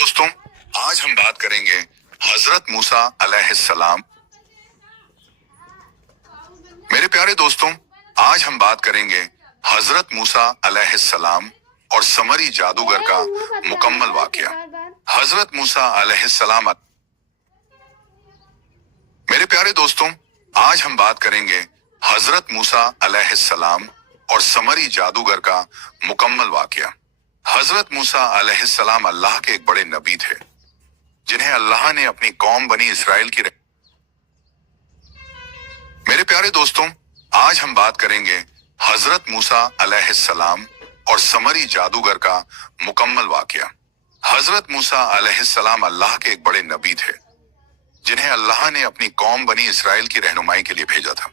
दोस्तों, आज हम बात करेंगे हजरत मूसा अलैहिस्सलाम। मेरे प्यारे दोस्तों, आज हम बात करेंगे हजरत मूसा अलैहिस्सलाम और समरी जादूगर का मुकम्मल वाकया। हजरत मूसा अलैहिस्सलाम। मेरे प्यारे दोस्तों, आज हम बात करेंगे हजरत मूसा अलैहिस्सलाम और समरी जादूगर का मुकम्मल वाकया। हजरत मूसा अलैहिस्सलाम अल्लाह के एक बड़े नबी थे, जिन्हें अल्लाह ने अपनी कौम बनी इसराइल की मेरे प्यारे दोस्तों, आज हम बात करेंगे हजरत मूसा अलैहिस्सलाम और समरी जादूगर का मुकम्मल वाकया। हजरत मूसा अलैहिस्सलाम अल्लाह के एक बड़े नबी थे, जिन्हें अल्लाह ने अपनी कौम बनी इसराइल की रहनुमाई के लिए भेजा था।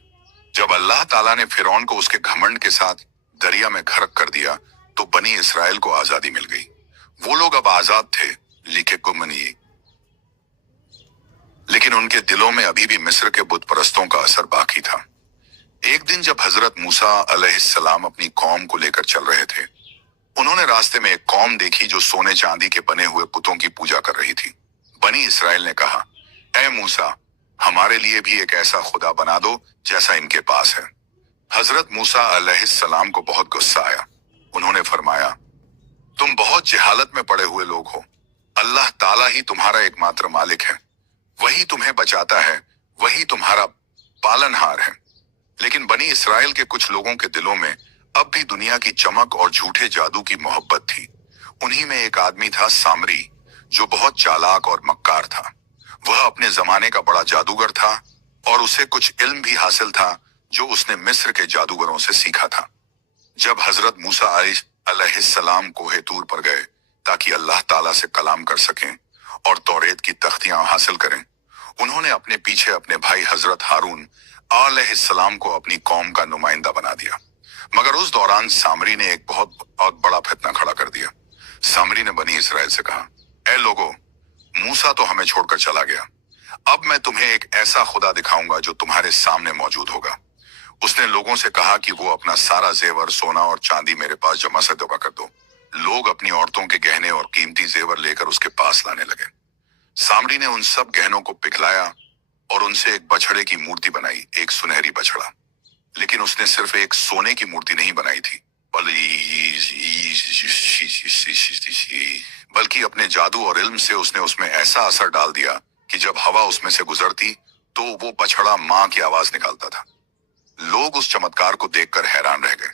जब अल्लाह ताला ने फिरौन को उसके घमंड के साथ दरिया में गर्क कर दिया, तो बनी इसराइल को आजादी मिल गई। वो लोग अब आजाद थे, लेकिन उनके दिलों में अभी भी मिस्र के बुत परस्तों का असर बाकी था। एक दिन जब हजरत मूसा अलैहिस्सलाम अपनी कौम को लेकर चल रहे थे, उन्होंने रास्ते में एक कौम देखी जो सोने चांदी के बने हुए पुतों की पूजा कर रही थी। बनी इसराइल ने कहा, ऐ मूसा, हमारे लिए भी एक ऐसा खुदा बना दो जैसा इनके पास है। हजरत मूसा अलैहिस्सलाम को बहुत गुस्सा आया। उन्होंने फरमाया, तुम बहुत जहालत में पड़े हुए लोग हो। अल्लाह ताला ही तुम्हारा एकमात्र मालिक है, वही तुम्हें बचाता है, वही तुम्हारा पालनहार है। लेकिन बनी इसराइल के कुछ लोगों के दिलों में अब भी दुनिया की चमक और झूठे जादू की मोहब्बत थी। उन्हीं में एक आदमी था सामरी, जो बहुत चालाक और मक्कार था। वह अपने जमाने का बड़ा जादूगर था और उसे कुछ इल्म भी हासिल था जो उसने मिस्र के जादूगरों से सीखा था। जब हजरत मूसा अलैहिस्सलाम कोहे तूर पर गए ताकि अल्लाह ताला से कलाम कर सकें और तौरेत की तख्तियां हासिल करें, उन्होंने अपने पीछे अपने भाई हजरत हारून अलैहिस्सलाम को अपनी कौम का नुमाइंदा बना दिया। मगर उस दौरान सामरी ने एक बहुत बड़ा फितना खड़ा कर दिया। सामरी ने बनी इसराइल से कहा, ऐ लोगो, मूसा तो हमें छोड़कर चला गया। अब मैं तुम्हें एक ऐसा खुदा दिखाऊंगा जो तुम्हारे सामने मौजूद होगा। उसने लोगों से कहा कि वो अपना सारा जेवर, सोना और चांदी मेरे पास जमा से दबा कर दो। लोग अपनी औरतों के गहने और कीमती जेवर लेकर उसके पास लाने लगे। सामरी ने उन सब गहनों को पिघलाया और उनसे एक बछड़े की मूर्ति बनाई, एक सुनहरी बछड़ा। लेकिन उसने सिर्फ एक सोने की मूर्ति नहीं बनाई थी, बल्कि अपने जादू और इल्म से उसने उसमें ऐसा असर डाल दिया कि जब हवा उसमें से गुजरती तो वो बछड़ा मां की आवाज निकालता था। लोग उस चमत्कार को देखकर हैरान रह गए।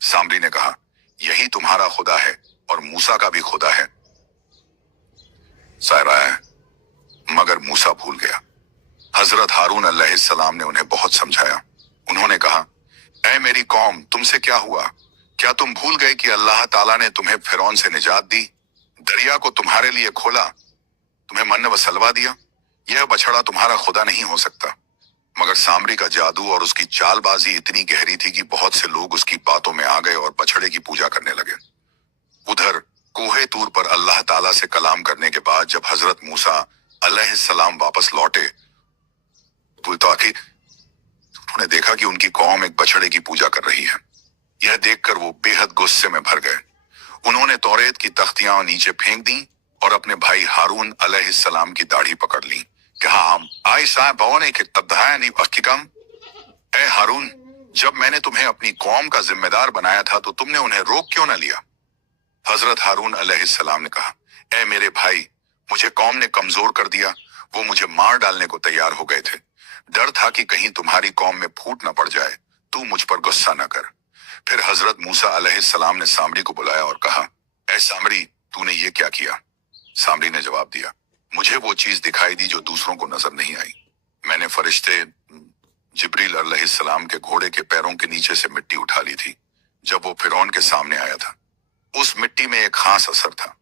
सामरी ने कहा, यही तुम्हारा खुदा है और मूसा का भी खुदा है। सायरा है, मगर मूसा भूल गया। हजरत हारून अलैहिस्सलाम ने उन्हें बहुत समझाया। उन्होंने कहा, ऐ मेरी कौम, तुमसे क्या हुआ? क्या तुम भूल गए कि अल्लाह ताला ने तुम्हें फिरौन से निजात दी, दरिया को तुम्हारे लिए खोला, तुम्हें मन व सलवा दिया? यह बछड़ा तुम्हारा खुदा नहीं हो सकता। मगर सामरी का जादू और उसकी चालबाजी इतनी गहरी थी कि बहुत से लोग उसकी बातों में आ गए और बछड़े की पूजा करने लगे। उधर कोहे तूर पर अल्लाह ताला से कलाम करने के बाद जब हजरत मूसा अलैहिस्सलाम वापस लौटे, तो आखिर उन्होंने देखा कि उनकी कौम एक बछड़े की पूजा कर रही है। यह देखकर वो बेहद गुस्से में भर गए। उन्होंने तौरेत की तख्तियां नीचे फेंक दी और अपने भाई हारून अलैहिस्सलाम की दाढ़ी पकड़ ली। ऐ हारून, जब मैंने तुम्हें अपनी कौम का जिम्मेदार बनाया था तो तुमने उन्हें रोक क्यों न लिया? हजरत हारून अलैहिस्सलाम ने कहा, ऐ मेरे भाई, मुझे कौम ने कमजोर कर दिया। वो मुझे मार डालने को तैयार हो गए थे। डर था कि कहीं तुम्हारी कौम में फूट न पड़ जाए। तू मुझ पर गुस्सा न कर। फिर हजरत मूसा अलैहिस्सलाम ने सामरी को बुलाया और कहा, ऐ सामरी, तूने ये क्या किया? सामरी ने जवाब दिया, मुझे वो चीज दिखाई दी जो दूसरों को नजर नहीं आई। मैंने फरिश्ते जिब्रील अलैहिस्सलाम के घोड़े के पैरों के नीचे से मिट्टी उठा ली थी। जब वो फिरौन के सामने आया था, उस मिट्टी में एक खास असर था।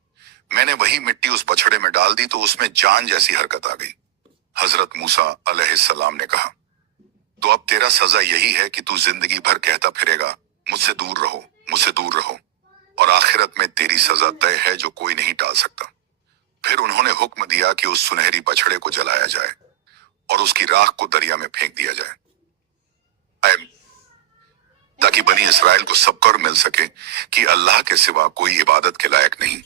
मैंने वही मिट्टी उस बछड़े में डाल दी तो उसमें जान जैसी हरकत आ गई। हजरत मूसा अलैहिस्सलाम ने कहा, तो अब तेरा सजा यही है कि तू जिंदगी भर कहता फिरेगा, मुझसे दूर रहो, मुझसे दूर रहो, और आखिरत में तेरी सजा तय है जो कोई नहीं टाल सकता। फिर उन्होंने हुक्म दिया कि उस सुनहरी बछड़े को जलाया जाए और उसकी राख को दरिया में फेंक दिया जाए, ताकि बनी इसराइल को सबकर मिल सके कि अल्लाह के सिवा कोई इबादत के लायक नहीं।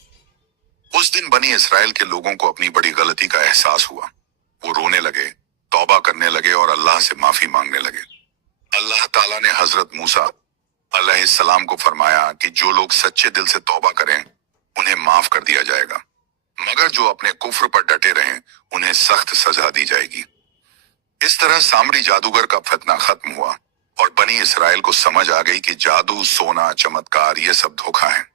उस उस दिन बनी इसराइल के लोगों को अपनी बड़ी गलती का एहसास हुआ। वो रोने लगे, तौबा करने लगे और अल्लाह से माफी मांगने लगे। अल्लाह ताला ने हजरत मूसा अलैहिस्सलाम को फरमाया कि जो लोग सच्चे दिल से तौबा करें उन्हें माफ कर दिया जाएगा, मगर जो अपने कुफ्र पर डटे रहें उन्हें सख्त सजा दी जाएगी। इस तरह सामरी जादूगर का फितना खत्म हुआ और बनी इसराइल को समझ आ गई कि जादू, सोना, चमत्कार ये सब धोखा है।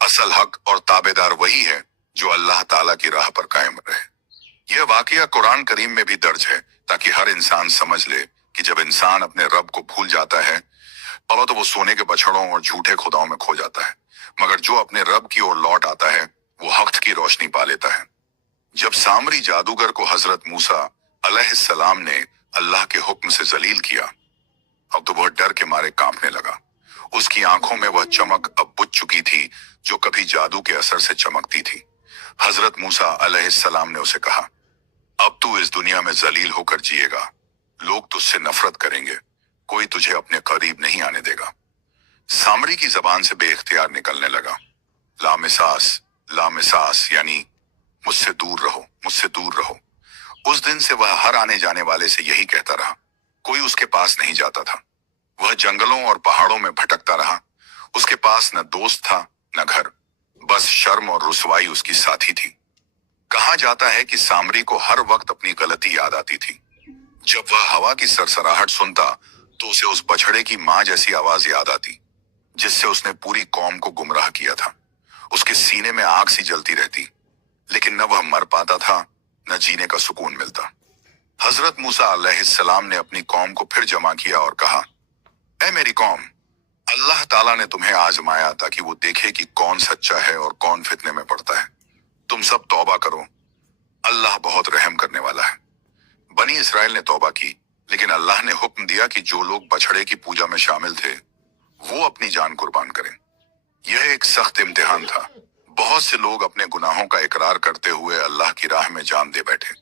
असल हक और ताबेदार वही है जो अल्लाह ताला की राह पर कायम रहे। यह वाकया कुरान करीम में भी दर्ज है ताकि हर इंसान समझ ले कि जब इंसान अपने रब को भूल जाता है तो वो सोने के बछड़ों और झूठे खुदाओं में खो जाता है, मगर जो अपने रब की ओर लौट आता है वो हक की रोशनी पा लेता है। जब सामरी जादूगर को हजरत मूसा अलैहिस्सलाम ने अल्लाह के हुक्म से जलील किया, अब तो वह डर के मारे कांपने लगा। उसकी आंखों में वह चमक अब बुझ चुकी थी जो कभी जादू के असर से चमकती थी। हजरत मूसा अलैहिस्सलाम ने उसे कहा, अब तू इस दुनिया में जलील होकर जिएगा, लोग तुझसे नफरत करेंगे, कोई तुझे अपने करीब नहीं आने देगा। सामरी की जबान से बेइख्तियार निकलने लगा, लामिसास लामिसास, यानी मुझसे दूर रहो, मुझसे दूर रहो। उस दिन से वह हर आने जाने वाले से यही कहता रहा। कोई उसके पास नहीं जाता था। वह जंगलों और पहाड़ों में भटकता रहा। उसके पास न दोस्त था न घर, बस शर्म और रुसवाई उसकी साथी थी। कहा जाता है कि सामरी को हर वक्त अपनी गलती याद आती थी। जब वह हवा की सरसराहट सुनता तो उसे उस बछड़े की मां जैसी आवाज याद आती जिससे उसने पूरी कौम को गुमराह किया था। उसके सीने में आग सी जलती रहती, लेकिन न वह मर पाता था न जीने का सुकून मिलता। हजरत मूसा अलैहिस्सलाम ने अपनी कौम को फिर जमा किया और कहा, ऐ मेरी कौम, अल्लाह ताला ने तुम्हें आजमाया ताकि वो देखे कि कौन सच्चा है और कौन फितने में पड़ता है। तुम सब तौबा करो, अल्लाह बहुत रहम करने वाला है। बनी इसराइल ने तौबा की, लेकिन अल्लाह ने हुक्म दिया कि जो लोग बछड़े की पूजा में शामिल थे वो अपनी जान कुर्बान करें। यह एक सख्त इम्तिहान था। बहुत से लोग अपने गुनाहों का इकरार करते हुए अल्लाह की राह में जान दे बैठे।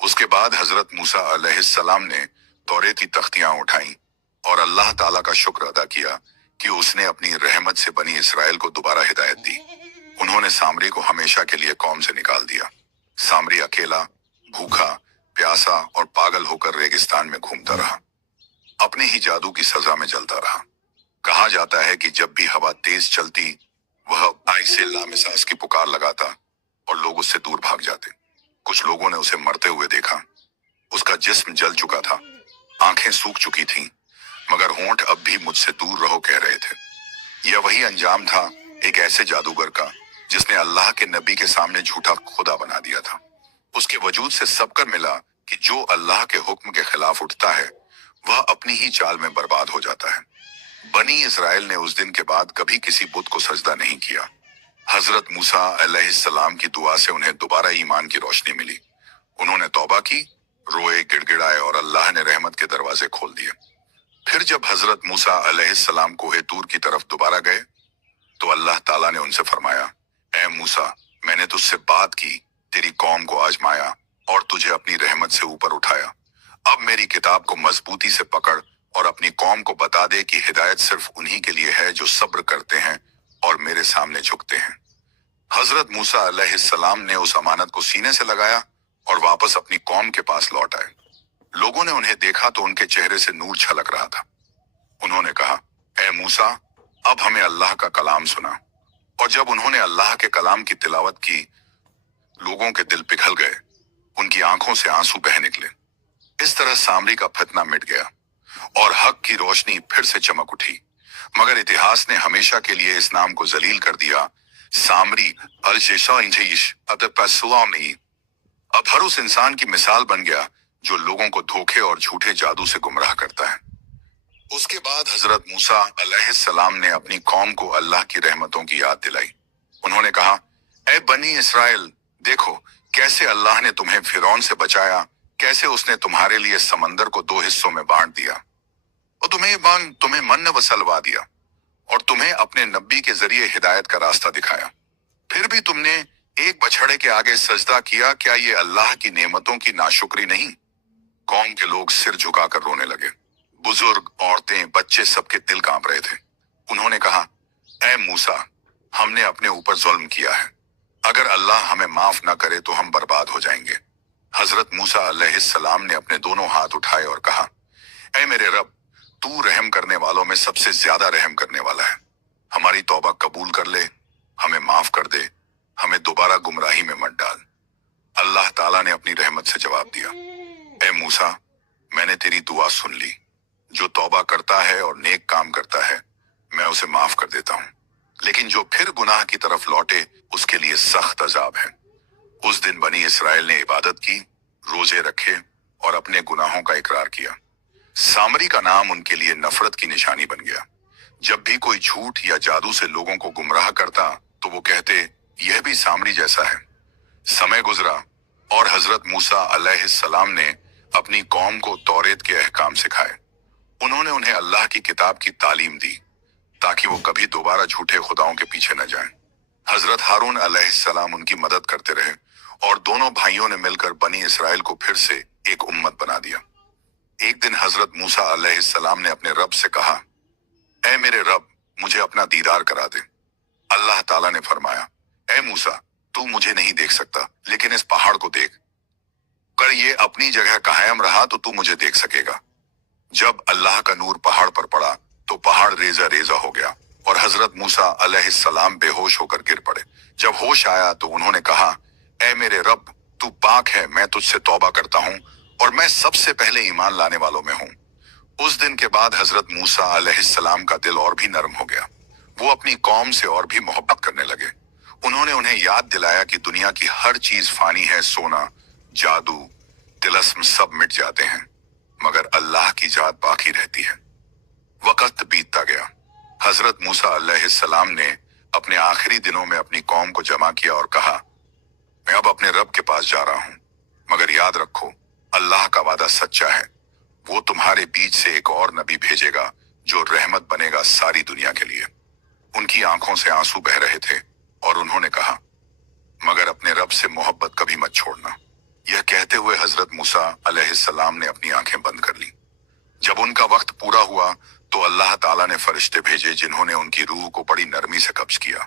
उसके बाद हजरत मूसा अलैहिस्सलाम ने तौरेती तख्तियां उठाई और अल्लाह ताला का शुक्र अदा किया कि उसने अपनी रहमत से बनी इसराइल को दोबारा हिदायत दी। उन्होंने सामरी को हमेशा के लिए कौम से निकाल दिया। सामरी अकेला, भूखा, प्यासा और पागल होकर रेगिस्तान में घूमता रहा, अपने ही जादू की सजा में जलता रहा। कहा जाता है कि जब भी हवा तेज चलती वह आई से लामिसास की पुकार लगाता और लोग उससे दूर भाग जाते। कुछ लोगों ने उसे मरते हुए देखा। उसका जिस्म जल चुका था, आंखें सूख चुकी थीं, मगर होंठ अब भी मुझसे दूर रहो कह रहे थे। यह वही अंजाम था एक ऐसे जादूगर का जिसने अल्लाह के नबी के सामने झूठा खुदा बना दिया था। उसके वजूद से सबकर मिला कि जो अल्लाह के हुक्म के खिलाफ उठता है वह अपनी ही चाल में बर्बाद हो जाता है। बनी इसराइल ने उस दिन के बाद कभी किसी बुत को सजदा नहीं किया। हजरत मूसा अलैहिस्सलाम की दुआ से उन्हें दोबारा ईमान की रोशनी मिली। उन्होंने तौबा की, रोए, गिड़गिड़ाए और अल्लाह ने रहमत के दरवाजे खोल दिए। फिर जब हजरत मूसा अलैहिस्सलाम कोहे तूर की तरफ दोबारा गए तो अल्लाह ताला ने उनसे फरमाया, ऐ मूसा, मैंने तुझसे बात की, तेरी कौम को आजमाया और तुझे अपनी रहमत से ऊपर उठाया। अब मेरी किताब को मजबूती से पकड़ और अपनी कौम को बता दे कि हिदायत सिर्फ उन्हीं के लिए है जो सब्र करते हैं और मेरे सामने झुकते हैं। हजरत मूसा अलैहिस्सलाम ने उस अमानत को सीने से लगाया और वापस अपनी कौम के पास लौट आए। लोगों ने उन्हें देखा तो उनके चेहरे से नूर छलक रहा था। उन्होंने कहा, ऐ मूसा, अब हमें अल्लाह का कलाम सुना। और जब उन्होंने अल्लाह के कलाम की तिलावत की, लोगों के दिल पिघल गए, उनकी आंखों से आंसू बह निकले। इस तरह सामरी का फितना मिट गया और हक की रोशनी फिर से चमक उठी। मगर इतिहास ने हमेशा के लिए इस नाम को जलील कर दिया, सामरी अल-शेशाइश अतपसलामी। अब हर उस इंसान की मिसाल बन गया जो लोगों को धोखे और झूठे जादू से गुमराह करता है। उसके बाद हजरत मूसा अलैहिस्सलाम ने अपनी कौम को अल्लाह की रहमतों की याद दिलाई। उन्होंने कहा, ऐ बनी इसराइल, देखो कैसे अल्लाह ने तुम्हें फिरौन से बचाया, कैसे उसने तुम्हारे लिए समंदर को 2 हिस्सों में बांट दिया और तुम्हें मन व सलवा दिया और तुम्हें अपने नबी के जरिए हिदायत का रास्ता दिखाया। फिर भी तुमने एक बछड़े के आगे सजदा किया, क्या ये अल्लाह की नेमतों की नाशुक्री नहीं? कौम के लोग सिर झुकाकर रोने लगे। बुजुर्ग, औरतें, बच्चे, सबके दिल कांप रहे थे। उन्होंने कहा, ऐ मूसा, हमने अपने ऊपर जुल्म किया है। अगर अल्लाह हमें माफ ना करे तो हम बर्बाद हो जाएंगे। हजरत मूसा अलैहिस्सलाम ने अपने दोनों हाथ उठाए और कहा, ऐ मेरे रब, तू रहम करने वालों में सबसे ज्यादा रहम करने वाला है। हमारी तौबा कबूल कर ले, हमें माफ कर दे, हमें दोबारा गुमराही में मत डाल। अल्लाह ताला ने अपनी रहमत से जवाब दिया, ऐ मूसा, मैंने तेरी दुआ सुन ली। जो तौबा करता है और नेक काम करता है, मैं उसे माफ कर देता हूँ, लेकिन जो फिर गुनाह की तरफ लौटे उसके लिए सख्त अजाब है। उस दिन बनी इसराइल ने इबादत की, रोजे रखे और अपने गुनाहों का इकरार किया। सामरी का नाम उनके लिए नफरत की निशानी बन गया। जब भी कोई झूठ या जादू से लोगों को गुमराह करता तो वो कहते, यह भी सामरी जैसा है। समय गुजरा और हजरत मूसा अलैहिस्सलाम ने अपनी कौम को तौरेत के अहकाम सिखाए। उन्होंने उन्हें अल्लाह की किताब की तालीम दी ताकि वो कभी दोबारा झूठे खुदाओं के पीछे न जाएं। हजरत हारून अलैहिस्सलाम उनकी मदद करते रहे और दोनों भाइयों ने मिलकर बनी इसराइल को फिर से एक उम्मत बना दिया। एक दिन हजरत मूसा अलैहिस्सलाम ने अपने रब से कहा, ऐ मेरे रब, मुझे अपना दीदार करा दे। अल्लाह ताला ने फरमाया, ऐ मूसा, तू मुझे नहीं देख सकता, लेकिन इस पहाड़ को देख। कर ये अपनी जगह कायम रहा तो तू मुझे देख सकेगा। जब अल्लाह का नूर पहाड़ पर पड़ा तो पहाड़ रेजा रेजा हो गया और हजरत मूसा अलैहिस्सलाम बेहोश होकर गिर पड़े। जब होश आया तो उन्होंने कहा, ऐ मेरे रब, तू पाक है, मैं तुझसे तौबा करता हूँ और मैं सबसे पहले ईमान लाने वालों में हूँ। उस दिन के बाद हजरत मूसा अलैहिस्सलाम का दिल और भी नरम हो गया। वो अपनी कौम से और भी मोहब्बत करने लगे। उन्होंने उन्हें याद दिलाया कि दुनिया की हर चीज फानी है, सोना, जादू, तिलस्म सब मिट जाते हैं, मगर अल्लाह की जात बाकी रहती है। वक्त बीतता गया। हजरत मूसा अलैहिस्सलाम ने अपने आखिरी दिनों में अपनी कौम को जमा किया और कहा, मैं अब अपने रब के पास जा रहा हूँ, मगर याद रखो, अल्लाह का वादा सच्चा है। वो तुम्हारे बीच से एक और नबी भेजेगा जो रहमत बनेगा सारी दुनिया के लिए। उनकी आंखों से आंसू बह रहे थे और उन्होंने कहा, मगर अपने रब से मोहब्बत कभी मत छोड़ना। यह कहते हुए हजरत मूसा अलैहिस्सलाम ने अपनी आंखें बंद कर ली। जब उनका वक्त पूरा हुआ तो अल्लाह ताला ने फरिश्ते भेजे जिन्होंने उनकी रूह को बड़ी नरमी से कब्ज किया।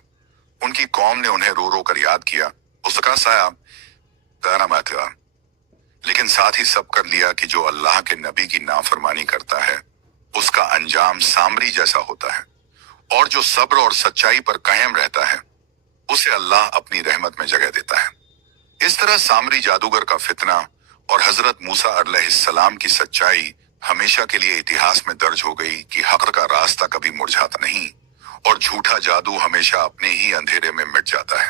उनकी कौम ने उन्हें रो रो कर याद किया, उसका साया दाना माता, लेकिन साथ ही सब कर लिया कि जो अल्लाह के नबी की नाफरमानी करता है उसका अंजाम सामरी जैसा होता है, और जो सब्र और सच्चाई पर कायम रहता है उसे अल्लाह अपनी रहमत में जगह देता है। इस तरह सामरी जादूगर का फितना और हजरत मूसा अलैहिस्सलाम की सच्चाई हमेशा के लिए इतिहास में दर्ज हो गई कि हक का रास्ता कभी मुरझाता नहीं और झूठा जादू हमेशा अपने ही अंधेरे में मिट जाता है।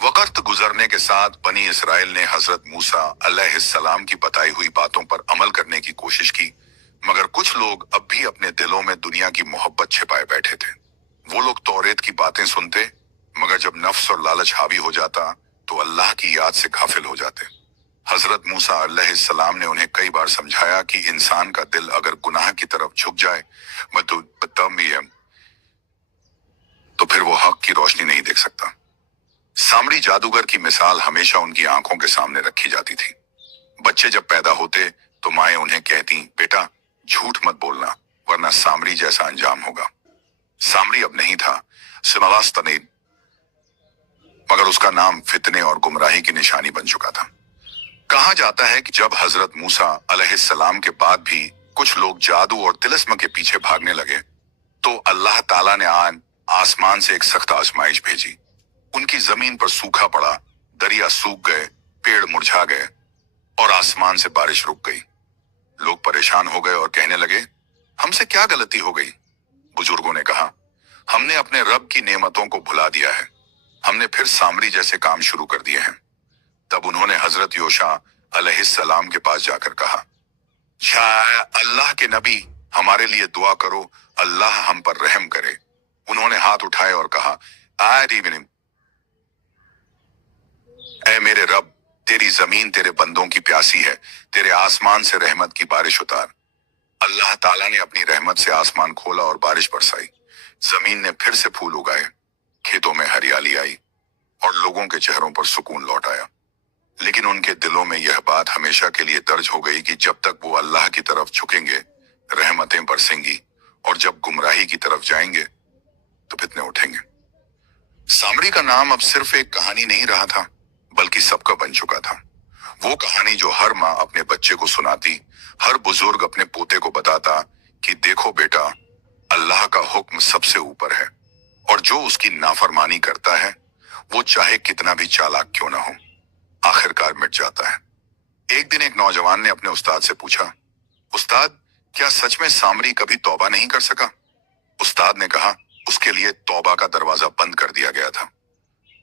वक्त गुजरने के साथ बनी इसराइल ने हजरत मूसा अलैहिस्सलाम की बताई हुई बातों पर अमल करने की कोशिश की, मगर कुछ लोग अब भी अपने दिलों में दुनिया की मोहब्बत छिपाए बैठे थे। वो लोग तौरेत की बातें सुनते, मगर जब नफ्स और लालच हावी हो जाता तो अल्लाह की याद से गाफिल हो जाते। हजरत मूसा अलैहिस्सलाम ने उन्हें कई बार समझाया कि इंसान का दिल अगर गुनाह की तरफ झुक जाए तो फिर वो हक की रोशनी नहीं देख सकता। सामरी जादूगर की मिसाल हमेशा उनकी आंखों के सामने रखी जाती थी। बच्चे जब पैदा होते तो माएं उन्हें कहती, बेटा झूठ मत बोलना वरना सामरी जैसा अंजाम होगा। सामरी अब नहीं था, सिमलास्तनीद, मगर उसका नाम फितने और गुमराही की निशानी बन चुका था। कहा जाता है कि जब हजरत मूसा अलैहिस्सलाम के बाद भी कुछ लोग जादू और तिलिस्म के पीछे भागने लगे तो अल्लाह ताला ने आसमान से एक सख्त आजमाइश भेजी। उनकी जमीन पर सूखा पड़ा, दरिया सूख गए, पेड़ मुरझा गए और आसमान से बारिश रुक गई। लोग परेशान हो गए और कहने लगे, हमसे क्या गलती हो गई? बुजुर्गों ने कहा, हमने अपने रब की नेमतों को भुला दिया है, हमने फिर सामरी जैसे काम शुरू कर दिए हैं। तब उन्होंने हजरत योशा अलैहिस्सलाम के पास जाकर कहा, अल्लाह के नबी, हमारे लिए दुआ करो, अल्लाह हम पर रहम करे। उन्होंने हाथ उठाए और कहा, ऐ मेरे रब, तेरी जमीन तेरे बंदों की प्यासी है, तेरे आसमान से रहमत की बारिश उतार। अल्लाह ताला ने अपनी रहमत से आसमान खोला और बारिश बरसाई। जमीन ने फिर से फूल उगाए, खेतों में हरियाली आई और लोगों के चेहरों पर सुकून लौट आया। लेकिन उनके दिलों में यह बात हमेशा के लिए दर्ज हो गई कि जब तक वो अल्लाह की तरफ झुकेंगे रहमतें बरसेंगी, और जब गुमराही की तरफ जाएंगे तो फितने उठेंगे। सामरी का नाम अब सिर्फ एक कहानी नहीं रहा था, बल्कि सबका बन चुका था। वो कहानी जो हर माँ अपने बच्चे को सुनाती, हर बुजुर्ग अपने पोते को बताता कि देखो बेटा, अल्लाह का हुक्म सबसे ऊपर है, और जो उसकी नाफरमानी करता है वो चाहे कितना भी चालाक क्यों ना हो, आखिरकार मिट जाता है। एक दिन एक नौजवान ने अपने उस्ताद से पूछा, उस्ताद, क्या सच में सामरी कभी तौबा नहीं कर सका? उस्ताद ने कहा, उसके लिए तौबा का दरवाजा बंद कर दिया गया था,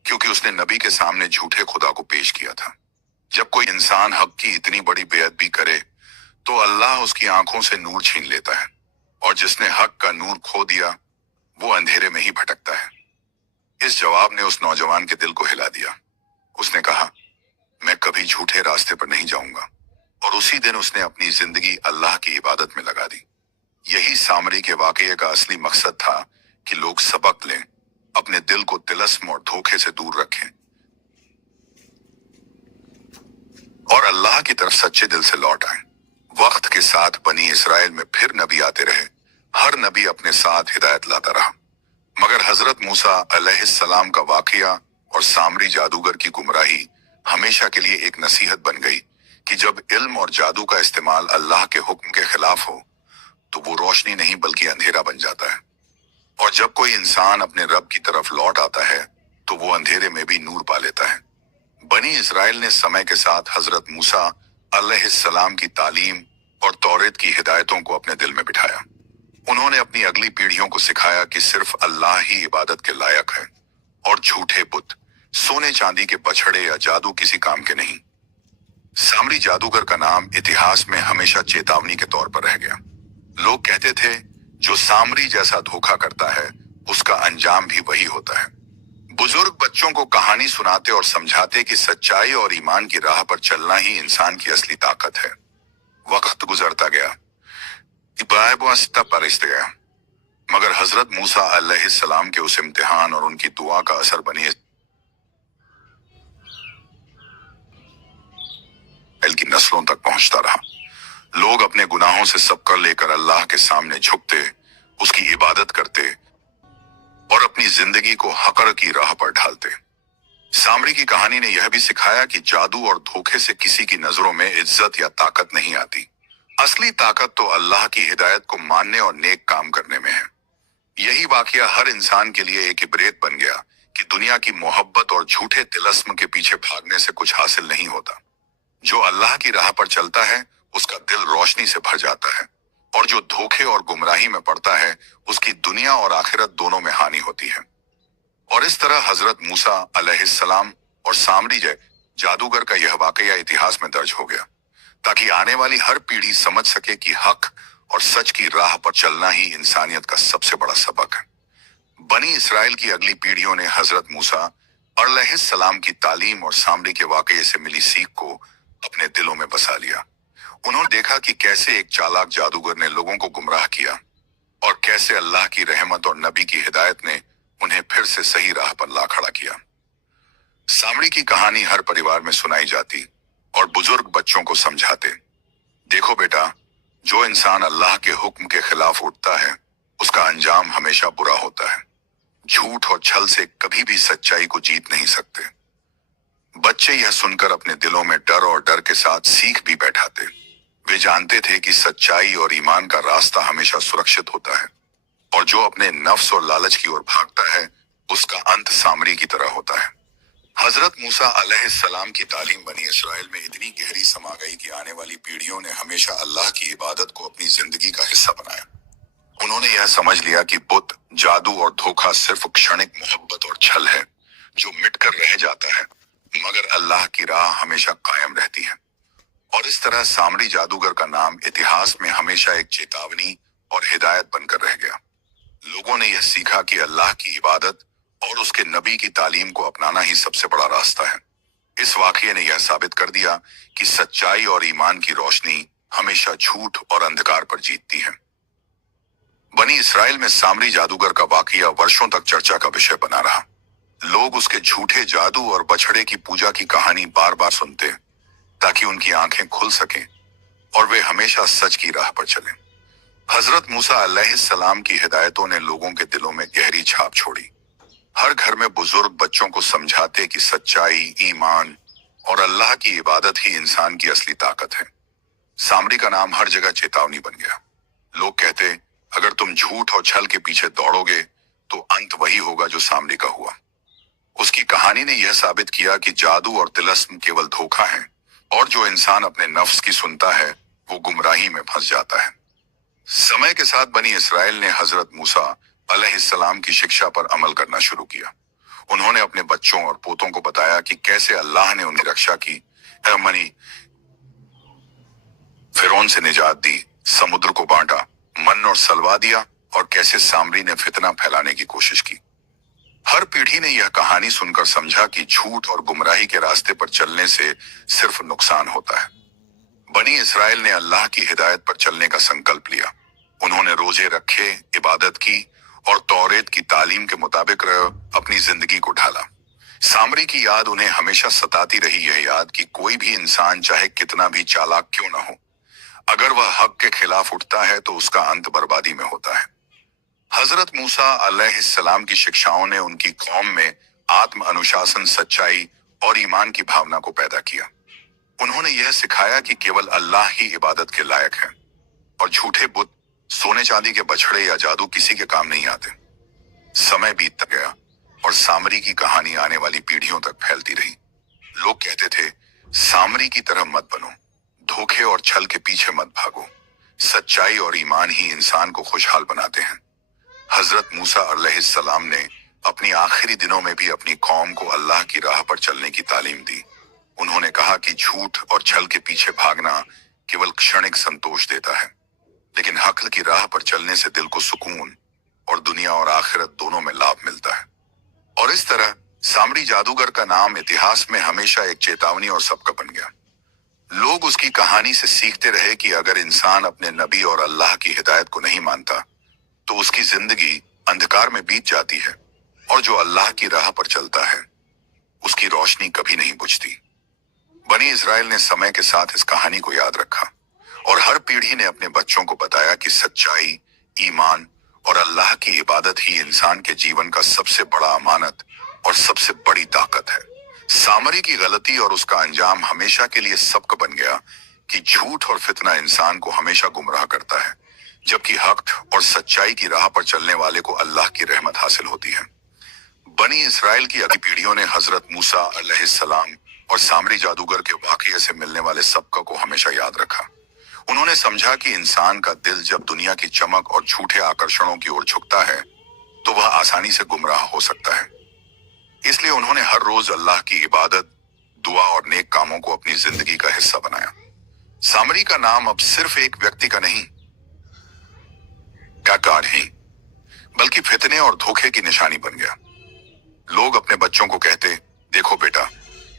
क्योंकि उसने नबी के सामने झूठे खुदा को पेश किया था। जब कोई इंसान हक की इतनी बड़ी बेअदबी करे तो अल्लाह उसकी आंखों से नूर छीन लेता है, और जिसने हक का नूर खो दिया वो अंधेरे में ही भटकता है। इस जवाब ने उस नौजवान के दिल को हिला दिया। उसने कहा, मैं कभी झूठे रास्ते पर नहीं जाऊंगा, और उसी दिन उसने अपनी जिंदगी अल्लाह की इबादत में लगा दी। यही सामरी के वाकये का असली मकसद था कि लोग सबक लें, अपने दिल को तिलस्म और धोखे से दूर रखें, और अल्लाह की तरफ सच्चे दिल से लौट आए। वक्त के साथ बनी इसराइल में फिर नबी आते रहे। हर नबी अपने साथ हिदायत लाता रहा, मगर हजरत मूसा अलैहिस्सलाम का वाकया और सामरी जादूगर की गुमराही हमेशा के लिए एक नसीहत बन गई कि जब इल्म और जादू का इस्तेमाल अल्लाह के हुक्म के खिलाफ हो तो वो रोशनी नहीं बल्कि अंधेरा बन जाता है, और जब कोई इंसान अपने रब की तरफ लौट आता है तो वो अंधेरे में भी नूर पा लेता है। बनी इसराइल ने समय के साथ हजरत मूसा अलैहिस्सलाम की तालीम और तौरेत की हिदायतों को अपने दिल में बिठाया। उन्होंने अपनी अगली पीढ़ियों को सिखाया कि सिर्फ अल्लाह ही इबादत के लायक है, और झूठे बुत, सोने चांदी के बछड़े या जादू किसी काम के नहीं। सामरी जादूगर का नाम इतिहास में हमेशा चेतावनी के तौर पर रह गया। लोग कहते थे, जो सामरी जैसा धोखा करता है उसका अंजाम भी वही होता है। बुजुर्ग बच्चों को कहानी सुनाते और समझाते कि सच्चाई और ईमान की राह पर चलना ही इंसान की असली ताकत है। वक्त गुजरता गया, गया, मगर हजरत मूसा अलैहिस्सलाम के उस इम्तिहान और उनकी दुआ का असर बनी इसराइल की नस्लों तक पहुंचता रहा। लोग अपने गुनाहों से सबकर लेकर अल्लाह के सामने झुकते, उसकी इबादत करते और अपनी जिंदगी को हक़र की राह पर ढालते। सामरी की कहानी ने यह भी सिखाया कि जादू और धोखे से किसी की नजरों में इज्जत या ताकत नहीं आती। असली ताकत तो अल्लाह की हिदायत को मानने और नेक काम करने में है। यही वाकया हर इंसान के लिए एक इबरत बन गया कि दुनिया की मोहब्बत और झूठे तिलस्म के पीछे भागने से कुछ हासिल नहीं होता। जो अल्लाह की राह पर चलता है उसका दिल रोशनी से भर जाता है, और जो धोखे और गुमराही में पड़ता है उसकी दुनिया और आखिरत दोनों में हानि होती है। और इस तरह हजरत मूसा अलैहिस्सलाम और सामरी जादूगर का यह वाकया इतिहास में दर्ज हो गया, ताकि आने वाली हर पीढ़ी समझ सके कि हक और सच की राह पर चलना ही इंसानियत का सबसे बड़ा सबक है। बनी इसराइल की अगली पीढ़ियों ने हजरत मूसा अलैहिस्सलाम की तालीम और सामरी के वाकये से मिली सीख को अपने दिलों में बसा लिया। उन्होंने देखा कि कैसे एक चालाक जादूगर ने लोगों को गुमराह किया, और कैसे अल्लाह की रहमत और नबी की हिदायत ने उन्हें फिर से सही राह पर ला खड़ा किया। सामरी की कहानी हर परिवार में सुनाई जाती और बुजुर्ग बच्चों को समझाते, देखो बेटा, जो इंसान अल्लाह के हुक्म के खिलाफ उठता है उसका अंजाम हमेशा बुरा होता है। झूठ और छल से कभी भी सच्चाई को जीत नहीं सकते। बच्चे यह सुनकर अपने दिलों में डर और डर के साथ सीख भी बैठाते। वे जानते थे कि सच्चाई और ईमान का रास्ता हमेशा सुरक्षित होता है, और जो अपने नफ्स और लालच की ओर भागता है उसका अंत सामरी की तरह होता है। हजरत मूसा अलैहिस्सलाम की तालीम बनी इसराइल में इतनी गहरी समा गई कि आने वाली पीढ़ियों ने हमेशा अल्लाह की इबादत को अपनी जिंदगी का हिस्सा बनाया। उन्होंने यह समझ लिया कि बुत, जादू और धोखा सिर्फ क्षणिक मोहब्बत और छल है जो मिटकर रह जाता है, मगर अल्लाह की राह हमेशा कायम रहती है। और इस तरह सामरी जादूगर का नाम इतिहास में हमेशा एक चेतावनी और हिदायत बनकर रह गया। लोगों ने यह सीखा कि अल्लाह की इबादत और उसके नबी की तालीम को अपनाना ही सबसे बड़ा रास्ता है। इस वाकये ने यह साबित कर दिया कि सच्चाई और ईमान की रोशनी हमेशा झूठ और अंधकार पर जीतती है। बनी इसराइल में सामरी जादूगर का वाकया वर्षों तक चर्चा का विषय बना रहा। लोग उसके झूठे जादू और बछड़े की पूजा की कहानी बार बार सुनते, ताकि उनकी आंखें खुल सकें और वे हमेशा सच की राह पर चलें। हजरत मूसा अलैहिस्सलाम की हिदायतों ने लोगों के दिलों में गहरी छाप छोड़ी। हर घर में बुजुर्ग बच्चों को समझाते कि सच्चाई, ईमान और अल्लाह की इबादत ही इंसान की असली ताकत है। सामरी का नाम हर जगह चेतावनी बन गया। लोग कहते, अगर तुम झूठ और छल के पीछे दौड़ोगे तो अंत वही होगा जो सामरी का हुआ। उसकी कहानी ने यह साबित किया कि जादू और तिलस्म केवल धोखा है, और जो इंसान अपने नफ्स की सुनता है वो गुमराही में फंस जाता है। समय के साथ बनी इसराइल ने हजरत मूसा अलैहिस्सलाम की शिक्षा पर अमल करना शुरू किया। उन्होंने अपने बच्चों और पोतों को बताया कि कैसे अल्लाह ने उनकी रक्षा की, मनी फिरौन से निजात दी, समुद्र को बांटा, मन और सलवा दिया, और कैसे सामरी ने फितना फैलाने की कोशिश की। हर पीढ़ी ने यह कहानी सुनकर समझा कि झूठ और गुमराही के रास्ते पर चलने से सिर्फ नुकसान होता है। बनी इसराइल ने अल्लाह की हिदायत पर चलने का संकल्प लिया। उन्होंने रोजे रखे, इबादत की और तौरेत की तालीम के मुताबिक अपनी जिंदगी को ढाला। सामरी की याद उन्हें हमेशा सताती रही, यह याद कि कोई भी इंसान चाहे कितना भी चालाक क्यों ना हो, अगर वह हक के खिलाफ उठता है तो उसका अंत बर्बादी में होता है। हजरत मूसा अलैहिस्सलाम की शिक्षाओं ने उनकी कौम में आत्म अनुशासन, सच्चाई और ईमान की भावना को पैदा किया। उन्होंने यह सिखाया कि केवल अल्लाह ही इबादत के लायक है, और झूठे बुत, सोने चांदी के बछड़े या जादू किसी के काम नहीं आते। समय बीतता गया और सामरी की कहानी आने वाली पीढ़ियों तक फैलती रही। लोग कहते थे, सामरी की तरह मत बनो, धोखे और छल के पीछे मत भागो, सच्चाई और ईमान ही इंसान को खुशहाल बनाते हैं। हजरत मूसा अलैहिस्सलाम ने अपनी आखिरी दिनों में भी अपनी कौम को अल्लाह की राह पर चलने की तालीम दी। उन्होंने कहा कि झूठ और छल के पीछे भागना केवल क्षणिक संतोष देता है, लेकिन हक की राह पर चलने से दिल को सुकून और दुनिया और आखिरत दोनों में लाभ मिलता है। और इस तरह सामरी जादूगर का नाम इतिहास में हमेशा एक चेतावनी और सबक बन गया। लोग उसकी कहानी से सीखते रहे कि अगर इंसान अपने नबी और अल्लाह की हिदायत को नहीं मानता तो उसकी जिंदगी अंधकार में बीत जाती है, और जो अल्लाह की राह पर चलता है उसकी रोशनी कभी नहीं बुझती। बनी इस्राइल ने समय के साथ इस कहानी को याद रखा, और हर पीढ़ी ने अपने बच्चों को बताया कि सच्चाई, ईमान और अल्लाह की इबादत ही इंसान के जीवन का सबसे बड़ा अमानत और सबसे बड़ी ताकत है। सामरी की गलती और उसका अंजाम हमेशा के लिए सबक बन गया कि झूठ और फितना इंसान को हमेशा गुमराह करता है, जबकि हक और सच्चाई की राह पर चलने वाले को अल्लाह की रहमत हासिल होती है। बनी इसराइल की अगली पीढ़ियों ने हजरत मूसा अलैहिस्सलाम और सामरी जादूगर के वाकये से मिलने वाले सबक को हमेशा याद रखा। उन्होंने समझा कि इंसान का दिल जब दुनिया की चमक और झूठे आकर्षणों की ओर झुकता है तो वह आसानी से गुमराह हो सकता है। इसलिए उन्होंने हर रोज अल्लाह की इबादत, दुआ और नेक कामों को अपनी जिंदगी का हिस्सा बनाया। सामरी का नाम अब सिर्फ एक व्यक्ति का नहीं नहीं, बल्कि फितने और धोखे की निशानी बन गया। लोग अपने बच्चों को कहते, देखो बेटा,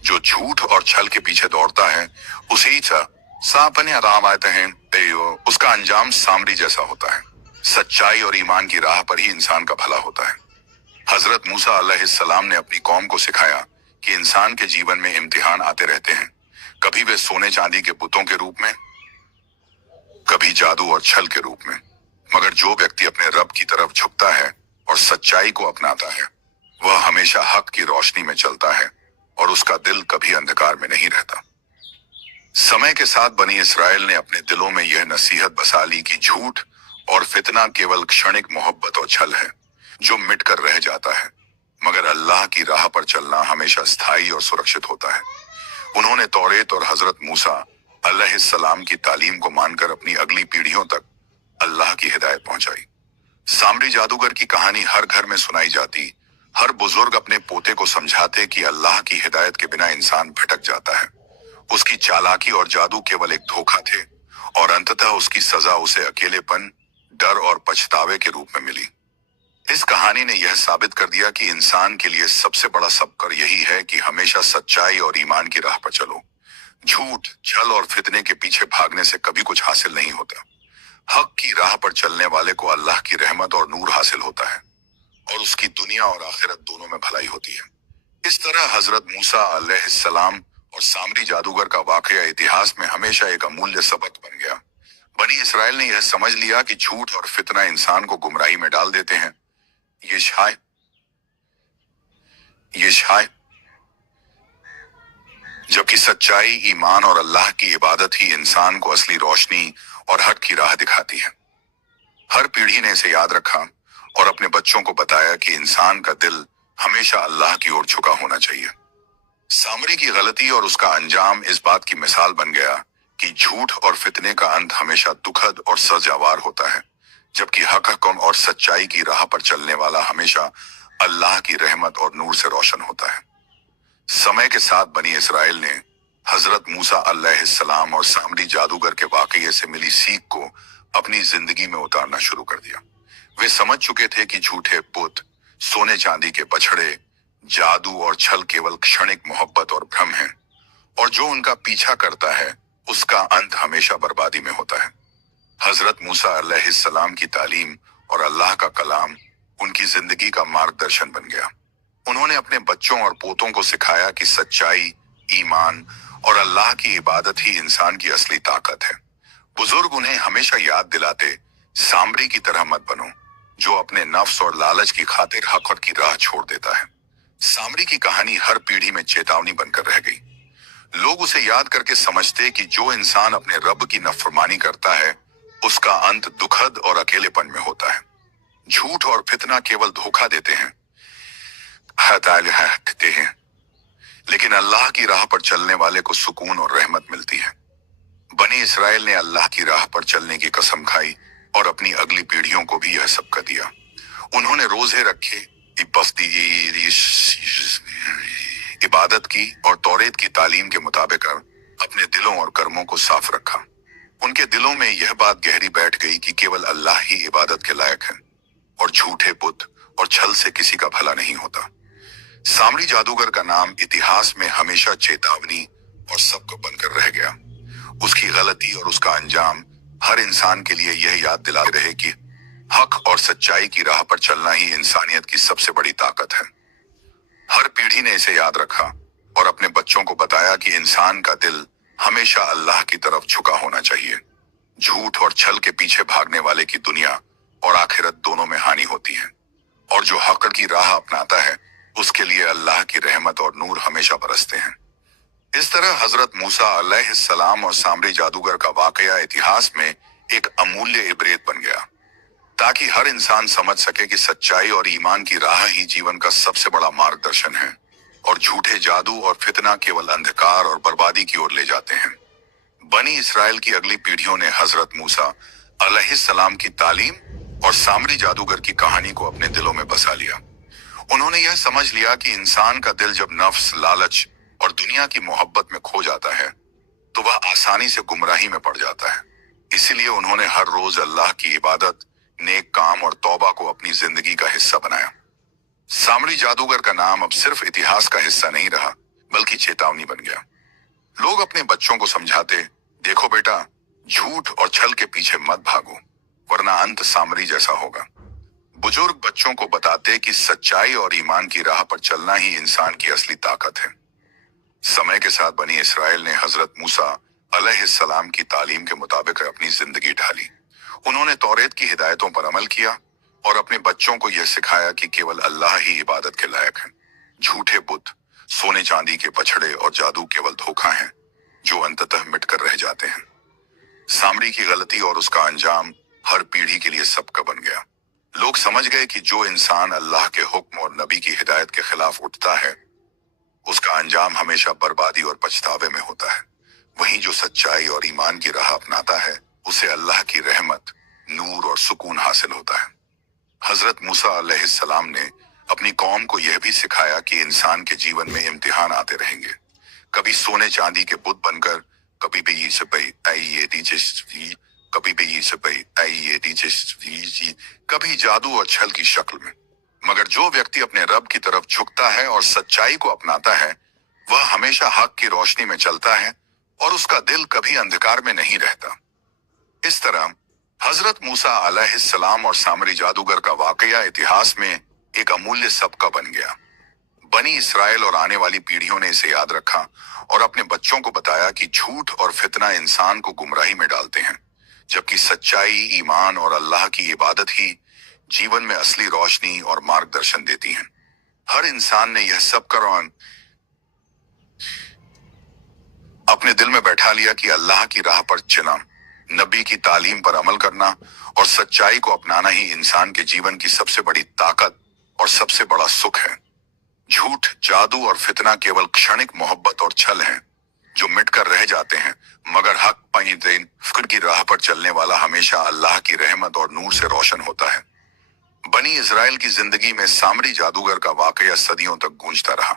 जो झूठ और छल के पीछे दौड़ता है उसे ही सापने आराम आते हैं, उसका अंजाम सामरी जैसा होता है। सच्चाई और ईमान की राह पर ही इंसान का भला होता है। हजरत मूसा अलैहिस्सलाम ने अपनी कौम को सिखाया कि इंसान के जीवन में इम्तिहान आते रहते हैं, कभी वे सोने चांदी के बुतों के रूप में, कभी जादू और छल के रूप में, मगर जो व्यक्ति अपने रब की तरफ झुकता है और सच्चाई को अपनाता है वह हमेशा हक की रोशनी में चलता है, और उसका दिल कभी अंधकार में नहीं रहता। समय के साथ बनी इसराइल ने अपने दिलों में यह नसीहत बसा ली कि झूठ और फितना केवल क्षणिक मोहब्बत और छल है जो मिटकर रह जाता है, मगर अल्लाह की राह पर चलना हमेशा स्थायी और सुरक्षित होता है। उन्होंने तौरेत और हजरत मूसा अलैहिस्सलाम की तालीम को मानकर अपनी अगली पीढ़ियों तक अल्लाह की हिदायत पहुंचाई। सामरी जादूगर की कहानी हर घर में सुनाई जाती, हर बुजुर्ग अपने पोते को समझाते कि अल्लाह की हिदायत के बिना इंसान भटक जाता है। उसकी चालाकी और जादू केवल एक धोखा थे, और अंततः उसकी सजा उसे अकेलेपन, डर और पछतावे के रूप में मिली। इस कहानी ने यह साबित कर दिया कि इंसान के लिए सबसे बड़ा सबक यही है कि हमेशा सच्चाई और ईमान की राह पर चलो। झूठ, छल और फितने के पीछे भागने से कभी कुछ हासिल नहीं होता। हक की राह पर चलने वाले को अल्लाह की रहमत और नूर हासिल होता है, और उसकी दुनिया और आखिरत दोनों में भलाई होती है। इस तरह हजरत मूसा अलैहिस्सलाम और सामरी जादूगर का वाकया इतिहास में हमेशा एक अमूल्य सबक बन गया। बनी इसराइल ने यह समझ लिया कि झूठ और फितना इंसान को गुमराही में डाल देते हैं। ये शायद ये शायद जबकि सच्चाई, ईमान और अल्लाह की इबादत ही इंसान को असली रोशनी और हक की राह दिखाती है। हर पीढ़ी ने इसे याद रखा और अपने बच्चों को बताया कि इंसान का दिल हमेशा अल्लाह की ओर झुका होना चाहिए। सामरी की गलती और उसका अंजाम इस बात की मिसाल बन गया कि झूठ और फितने का अंत हमेशा दुखद और सजावार होता है, जबकि हक और सच्चाई की राह पर चलने वाला हमेशा अल्लाह की रहमत और नूर से रोशन होता है। समय के साथ बनी इसराइल ने हजरत मूसा अलैहिस्सलाम और सामरी जादूगर के वाकये से मिली सीख को अपनी जिंदगी में उतारना शुरू कर दिया। वे समझ चुके थे कि झूठे बुत, सोने चांदी के बछड़े, जादू और छल केवल क्षणिक मोहब्बत और भ्रम है, और जो उनका पीछा करता है उसका अंत हमेशा बर्बादी में होता है। हजरत मूसा अलैहिस्सलाम की तालीम और अल्लाह का कलाम उनकी जिंदगी का मार्गदर्शन बन गया। उन्होंने अपने बच्चों और पोतों को सिखाया कि सच्चाई, ईमान और अल्लाह की इबादत ही इंसान की असली ताकत है। बुजुर्ग उन्हें हमेशा याद दिलाते, सामरी की तरह मत बनो, जो अपने नफ्स और लालच की खातिर हक की राह छोड़ देता है। सामरी की कहानी हर पीढ़ी में चेतावनी बनकर रह गई। लोग उसे याद करके समझते कि जो इंसान अपने रब की नफरमानी करता है उसका अंत दुखद और अकेलेपन में होता है। झूठ और फितना केवल धोखा देते हैं, हटाते हैं, लेकिन अल्लाह की राह पर चलने वाले को सुकून और रहमत मिलती है। बनी इसराइल ने अल्लाह की राह पर चलने की कसम खाई और अपनी अगली पीढ़ियों को भी यह सबक दिया। उन्होंने रोजे रखे, इबादत की और तौरेत की तालीम के मुताबिक अपने दिलों और कर्मों को साफ रखा। उनके दिलों में यह बात गहरी बैठ गई कि केवल अल्लाह ही इबादत के लायक है और झूठे बुत और छल से किसी का भला नहीं होता। सामरी जादूगर का नाम इतिहास में हमेशा चेतावनी और सबक बनकर रह गया। उसकी गलती और उसका अंजाम हर इंसान के लिए यह याद दिलाते रहे कि हक और सच्चाई की राह पर चलना ही इंसानियत की सबसे बड़ी ताकत है। हर पीढ़ी ने इसे याद रखा और अपने बच्चों को बताया कि इंसान का दिल हमेशा अल्लाह की तरफ झुका होना चाहिए। झूठ और छल के पीछे भागने वाले की दुनिया और आखिरत दोनों में हानि होती है, और जो हक की राह अपनाता है उसके लिए अल्लाह की रहमत और नूर हमेशा बरसते हैं। इस तरह हजरत मूसा अलैहिस्सलाम और सामरी जादूगर का वाकया इतिहास में एक अमूल्य इबरत बन गया, ताकि हर इंसान समझ सके कि सच्चाई और ईमान की राह ही जीवन का सबसे बड़ा मार्गदर्शन है, और झूठे जादू और फितना केवल अंधकार और बर्बादी की ओर ले जाते हैं। बनी इसराइल की अगली पीढ़ियों ने हजरत मूसा अलैहिस्सलाम की तालीम और सामरी जादूगर की कहानी को अपने दिलों में बसा लिया। उन्होंने यह समझ लिया कि इंसान का दिल जब नफ्स, लालच और दुनिया की मोहब्बत में खो जाता है तो वह आसानी से गुमराही में पड़ जाता है। इसीलिए उन्होंने हर रोज अल्लाह की इबादत, नेक काम और तौबा को अपनी जिंदगी का हिस्सा बनाया। सामरी जादूगर का नाम अब सिर्फ इतिहास का हिस्सा नहीं रहा, बल्कि चेतावनी बन गया। लोग अपने बच्चों को समझाते, देखो बेटा, झूठ और छल के पीछे मत भागो, वरना अंत सामरी जैसा होगा। बुजुर्ग बच्चों को बताते कि सच्चाई और ईमान की राह पर चलना ही इंसान की असली ताकत है। समय के साथ बनी इसराइल ने हजरत मूसा अलैहिस्सलाम की तालीम के मुताबिक अपनी जिंदगी ढाली। उन्होंने तौरेत की हिदायतों पर अमल किया और अपने बच्चों को यह सिखाया कि केवल अल्लाह ही इबादत के लायक है। झूठे बुत, सोने चांदी के बछड़े और जादू केवल धोखा है जो अंततः मिटकर रह जाते हैं। सामरी की गलती और उसका अंजाम हर पीढ़ी के लिए सबक बन गया। लोग समझ गए कि जो इंसान अल्लाह के हुक्म और नबी की हिदायत के खिलाफ उठता है उसका अंजाम हमेशा बर्बादी और पछतावे में होता है। वहीं जो सच्चाई और ईमान की राह अपनाता है उसे अल्लाह की रहमत, नूर और सुकून हासिल होता है। हजरत मूसा अलैहिस्सलाम ने अपनी कौम को यह भी सिखाया कि इंसान के जीवन में इम्तिहान आते रहेंगे, कभी सोने चांदी के बुत बनकर, कभी कभी जादू और छल की शक्ल में। मगर जो व्यक्ति अपने रब की तरफ झुकता है और सच्चाई को अपनाता है वह हमेशा हक की रोशनी में चलता है और उसका दिल कभी अंधकार में नहीं रहता। इस तरह हजरत मूसा अलैहिस्सलाम और सामरी जादूगर का वाकया इतिहास में एक अमूल्य सबका बन गया। बनी इसराइल और आने वाली पीढ़ियों ने इसे याद रखा और अपने बच्चों को बताया कि झूठ और फितना इंसान को गुमराही में डालते हैं, जबकि सच्चाई, ईमान और अल्लाह की इबादत ही जीवन में असली रोशनी और मार्गदर्शन देती हैं। हर इंसान ने यह सब करौन अपने दिल में बैठा लिया कि अल्लाह की राह पर चलना, नबी की तालीम पर अमल करना और सच्चाई को अपनाना ही इंसान के जीवन की सबसे बड़ी ताकत और सबसे बड़ा सुख है। झूठ, जादू और फितना केवल क्षणिक मोहब्बत और छल हैं, जो मिटकर रह जाते हैं, मगर हक दिन फिक्र की राह पर चलने वाला हमेशा अल्लाह की रहमत और नूर से रोशन होता है। बनी इजराइल की जिंदगी में सामरी जादूगर का वाकया सदियों तक गूंजता रहा।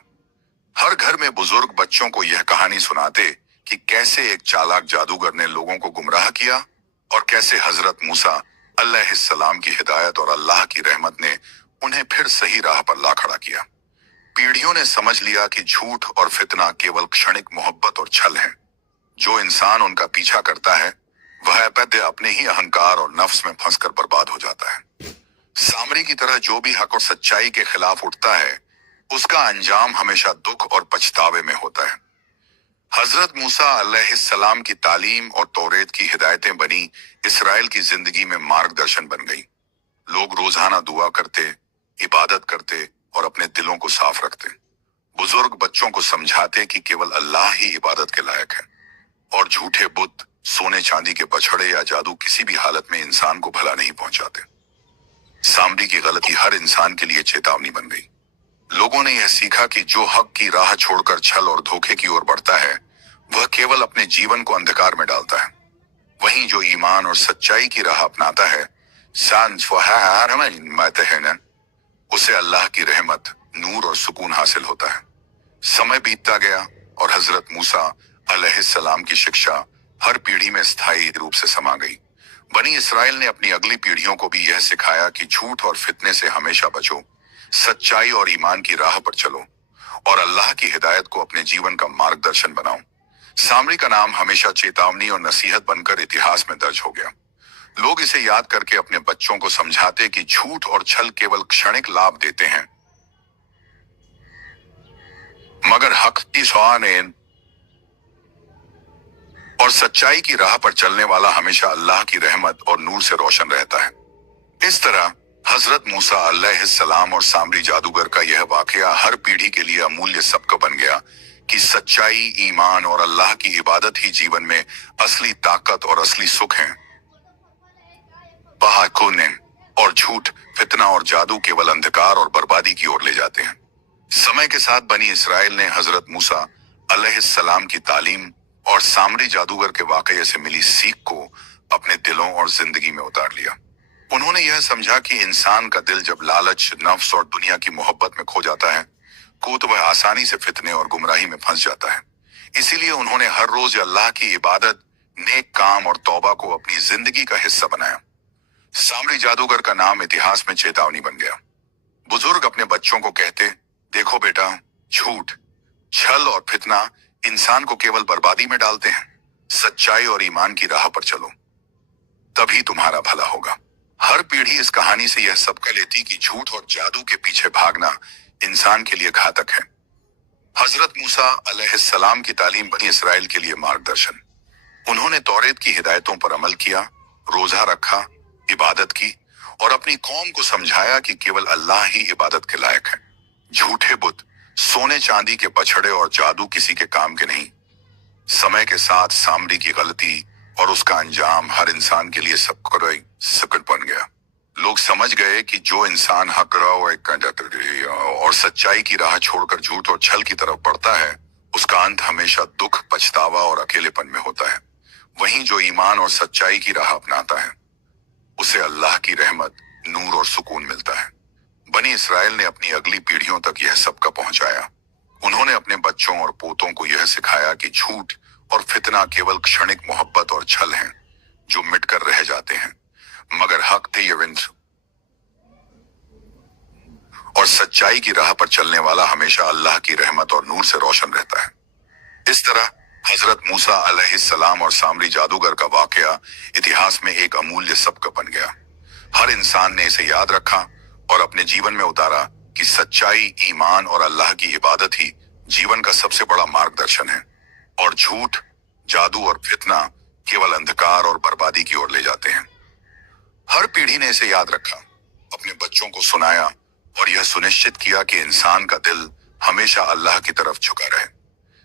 हर घर में बुजुर्ग बच्चों को यह कहानी सुनाते कि कैसे एक चालाक जादूगर ने लोगों को गुमराह किया और कैसे हजरत मूसा अलैहिस्सलाम की हिदायत और अल्लाह की रहमत ने उन्हें फिर सही राह पर ला खड़ा किया। पीढ़ियों ने समझ लिया कि झूठ और फितना केवल क्षणिक मोहब्बत और छल है। जो इंसान उनका पीछा करता है वह अबद अपने ही अहंकार और नफ्स में फंसकर बर्बाद हो जाता है। सामरी की तरह जो भी हक और सच्चाई के खिलाफ उठता है उसका अंजाम हमेशा दुख और पछतावे में होता है। हजरत मूसा अलैहिस्सलाम की तालीम और तौरेत की हिदायतें बनी इसराइल की जिंदगी में मार्गदर्शन बन गई। लोग रोजाना दुआ करते, इबादत करते और अपने दिलों को साफ रखते। बुजुर्ग बच्चों को समझाते कि केवल अल्लाह ही इबादत के लायक है और झूठे बुत, सोने चांदी के बछड़े या जादू किसी भी हालत में इंसान को भला नहीं पहुंचाते। सामरी की गलती हर इंसान के लिए चेतावनी बन गई। लोगों ने यह सीखा कि जो हक की राह छोड़कर छल और धोखे की ओर बढ़ता है वह केवल अपने जीवन को अंधकार में डालता है। वहीं जो ईमान और सच्चाई की राह अपनाता है उसे अल्लाह की रहमत, नूर और सुकून हासिल होता है। समय बीतता गया और हजरत मूसा अलैहिस्सलाम की शिक्षा हर पीढ़ी में स्थायी रूप से समा गई। बनी इसराइल ने अपनी अगली पीढ़ियों को भी यह सिखाया कि झूठ और फितने से हमेशा बचो, सच्चाई और ईमान की राह पर चलो और अल्लाह की हिदायत को अपने जीवन का मार्गदर्शन बनाओ। सामरी का नाम हमेशा चेतावनी और नसीहत बनकर इतिहास में दर्ज हो गया। लोग इसे याद करके अपने बच्चों को समझाते कि झूठ और छल केवल क्षणिक लाभ देते हैं, मगर हक की सवानेन और सच्चाई की राह पर चलने वाला हमेशा अल्लाह की रहमत और नूर से रोशन रहता है। इस तरह हजरत मूसा अलैहिस्सलाम और सामरी जादूगर का यह वाकया हर पीढ़ी के लिए अमूल्य सबक बन गया कि सच्चाई, ईमान और अल्लाह की इबादत ही जीवन में असली ताकत और असली सुख है। और झूठ, फितना और जादू केवल अंधकार और बर्बादी की ओर ले जाते हैं। समय के साथ बनी इसराइल ने हजरत मूसा अलैहिस्सलाम की तालीम और सामरी जादूगर के वाकये से मिली सीख को अपने दिलों और जिंदगी में उतार लिया। उन्होंने यह समझा कि इंसान का दिल जब लालच, नफ्स और दुनिया की मोहब्बत में खो जाता है तो वह आसानी से फितने और गुमराही में फंस जाता है। इसीलिए उन्होंने हर रोज अल्लाह की इबादत, नेक काम और तौबा को अपनी जिंदगी का हिस्सा बनाया। सामरी जादूगर का नाम इतिहास में चेतावनी बन गया। बुजुर्ग अपने बच्चों को कहते, देखो बेटा, झूठ, छल और फितना इंसान को केवल बर्बादी में डालते हैं। सच्चाई और ईमान की राह पर चलो, तभी तुम्हारा भला होगा। हर पीढ़ी इस कहानी से यह सबक लेती कि झूठ और जादू के पीछे भागना इंसान के लिए घातक है। हजरत मूसा अलैहिस्सलाम की तालीम बनी इसराइल के लिए मार्गदर्शन। उन्होंने तौरेत की हिदायतों पर अमल किया, रोजा रखा, इबादत की और अपनी कौम को समझाया कि केवल अल्लाह ही इबादत के लायक है। झूठे बुत, सोने चांदी के बछड़े और जादू किसी के काम के नहीं। समय के साथ सामरी की गलती और उसका अंजाम हर इंसान के लिए सकट बन गया। लोग समझ गए कि जो इंसान हक और सच्चाई की राह छोड़कर झूठ और छल की तरफ बढ़ता है उसका अंत हमेशा दुख, पछतावा और अकेलेपन में होता है। वहीं जो ईमान और सच्चाई की राह अपनाता है उसे अल्लाह की रहमत, नूर और सुकून मिलता है। बनी इसराइल ने अपनी अगली पीढ़ियों तक यह सबका पहुंचाया। उन्होंने अपने बच्चों और पोतों को यह सिखाया कि झूठ और फितना केवल क्षणिक मोहब्बत और छल हैं, जो मिटकर रह जाते हैं, मगर हक और सच्चाई की राह पर चलने वाला हमेशा अल्लाह की रहमत और नूर से रोशन रहता है। इस तरह हजरत मूसा अलैहिस्सलाम और सामरी जादूगर का वाकया इतिहास में एक अमूल्य सबक बन गया। हर इंसान ने इसे याद रखा और अपने जीवन में उतारा कि सच्चाई, ईमान और अल्लाह की इबादत ही जीवन का सबसे बड़ा मार्गदर्शन है और झूठ, जादू और फितना केवल अंधकार और बर्बादी की ओर ले जाते हैं। हर पीढ़ी ने इसे याद रखा, अपने बच्चों को सुनाया और यह सुनिश्चित किया कि इंसान का दिल हमेशा अल्लाह की तरफ झुका रहे।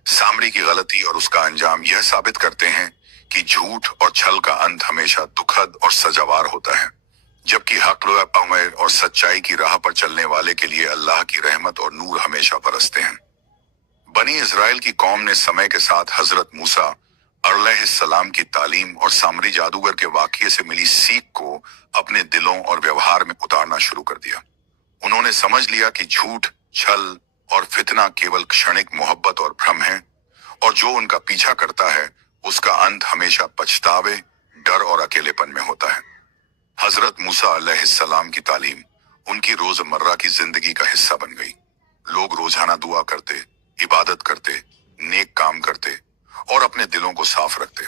सामरी की गलती और उसका अंजाम यह साबित करते हैं कि झूठ और छल का अंत हमेशा दुखद और सजावार होता है, जबकि हक अमर और सच्चाई की राह पर चलने वाले के लिए अल्लाह की रहमत और नूर हमेशा बरसते हैं। बनी इस्राइल की कौम ने समय के साथ हजरत मूसा अलैहिस्सलाम की तालीम और सामरी जादूगर के वाकये से मिली सीख को अपने दिलों और व्यवहार में उतारना शुरू कर दिया। उन्होंने समझ लिया कि झूठ, छल और फितना केवल क्षणिक मोहब्बत और भ्रम है, और जो उनका पीछा करता है उसका अंत हमेशा पछतावे, डर और अकेलेपन में होता है। हजरत मूसा अलैहिस्सलाम की तालीम उनकी रोजमर्रा की जिंदगी का हिस्सा बन गई। लोग रोजाना दुआ करते, इबादत करते, नेक काम करते और अपने दिलों को साफ रखते।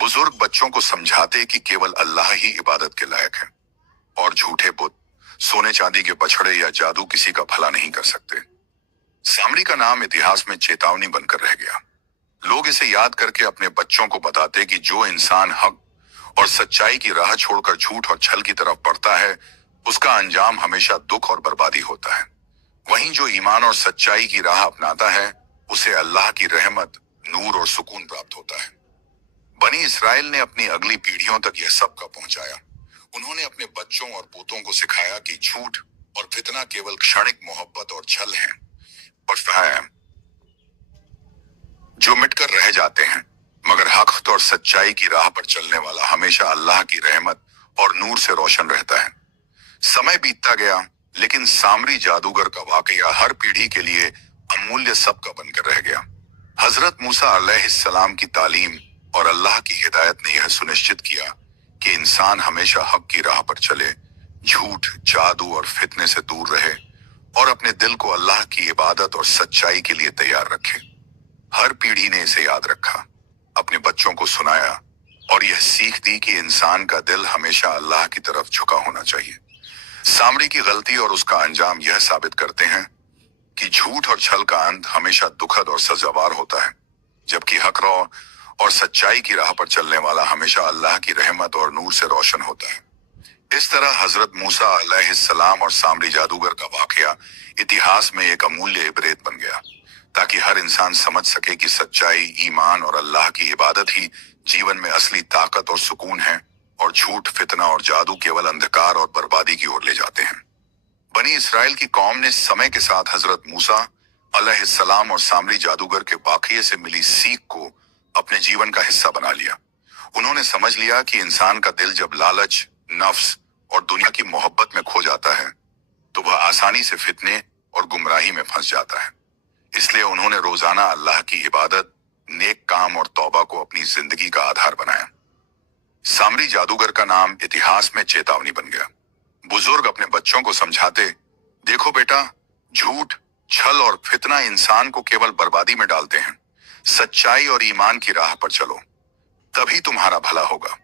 बुजुर्ग बच्चों को समझाते कि केवल अल्लाह ही इबादत के लायक है और झूठे बुत, सोने चांदी के बछड़े या जादू किसी का भला नहीं कर सकते। सामरी का नाम इतिहास में चेतावनी बनकर रह गया। लोग इसे याद करके अपने बच्चों को बताते कि जो इंसान हक और सच्चाई की राह छोड़कर झूठ और छल की तरफ बढ़ता है उसका अंजाम हमेशा दुख और बर्बादी होता है। वहीं जो ईमान और सच्चाई की राह अपनाता है उसे अल्लाह की रहमत, नूर और सुकून प्राप्त होता है। बनी इस्राइल ने अपनी अगली पीढ़ियों तक यह सब का पहुंचाया। उन्होंने अपने बच्चों और पोतों को सिखाया कि झूठ और फितना केवल क्षणिक मोहब्बत और छल हैं और फहम जो मिटकर रह जाते हैं, मगर हक और सच्चाई की राह पर चलने वाला हमेशा अल्लाह की रहमत और नूर से रोशन रहता है। समय बीतता गया, लेकिन सामरी जादूगर का वाकया हर पीढ़ी के लिए अमूल्य सबका बनकर रह गया। हजरत मूसा अलैहिस्सलाम की तालीम और अल्लाह की हिदायत ने यह सुनिश्चित किया कि इंसान हमेशा हक की राह पर चले, झूठ, जादू और फितने से दूर रहे और अपने दिल को अल्लाह की इबादत और सच्चाई के लिए तैयार रखे। हर पीढ़ी ने इसे याद रखा, अपने बच्चों को सुनाया और यह सीख दी कि इंसान का दिल हमेशा अल्लाह की तरफ झुका होना चाहिए। सामरी की गलती और उसका अंजाम यह साबित करते हैं कि झूठ और छल का अंत हमेशा दुखद और सजावार होता है, जबकि हक और सच्चाई की राह पर चलने वाला हमेशा अल्लाह की रहमत और नूर से रोशन होता है। इस तरह हजरत मूसा अलैहिस्सलाम और सामरी जादूगर का वाकया इतिहास में एक अमूल्य इबरत बन गया, ताकि हर इंसान समझ सके कि सच्चाई, ईमान और अल्लाह की इबादत ही जीवन में असली ताकत और सुकून है, और झूठ, फितना और जादू केवल अंधकार और बर्बादी की ओर ले जाते हैं। बनी इस्राइल की कौम ने समय के साथ हजरत मूसा अलैहिस्सलाम और सामरी जादूगर के वाकये से मिली सीख को अपने जीवन का हिस्सा बना लिया। उन्होंने समझ लिया कि इंसान का दिल जब लालच, नफ्स और दुनिया की मोहब्बत में खो जाता है तो वह आसानी से फितने और गुमराही में फंस जाता है। इसलिए उन्होंने रोजाना अल्लाह की इबादत, नेक काम और तौबा को अपनी जिंदगी का आधार बनाया। सामरी जादूगर का नाम इतिहास में चेतावनी बन गया। बुजुर्ग अपने बच्चों को समझाते, देखो बेटा, झूठ, छल और फितना इंसान को केवल बर्बादी में डालते हैं। सच्चाई और ईमान की राह पर चलो, तभी तुम्हारा भला होगा।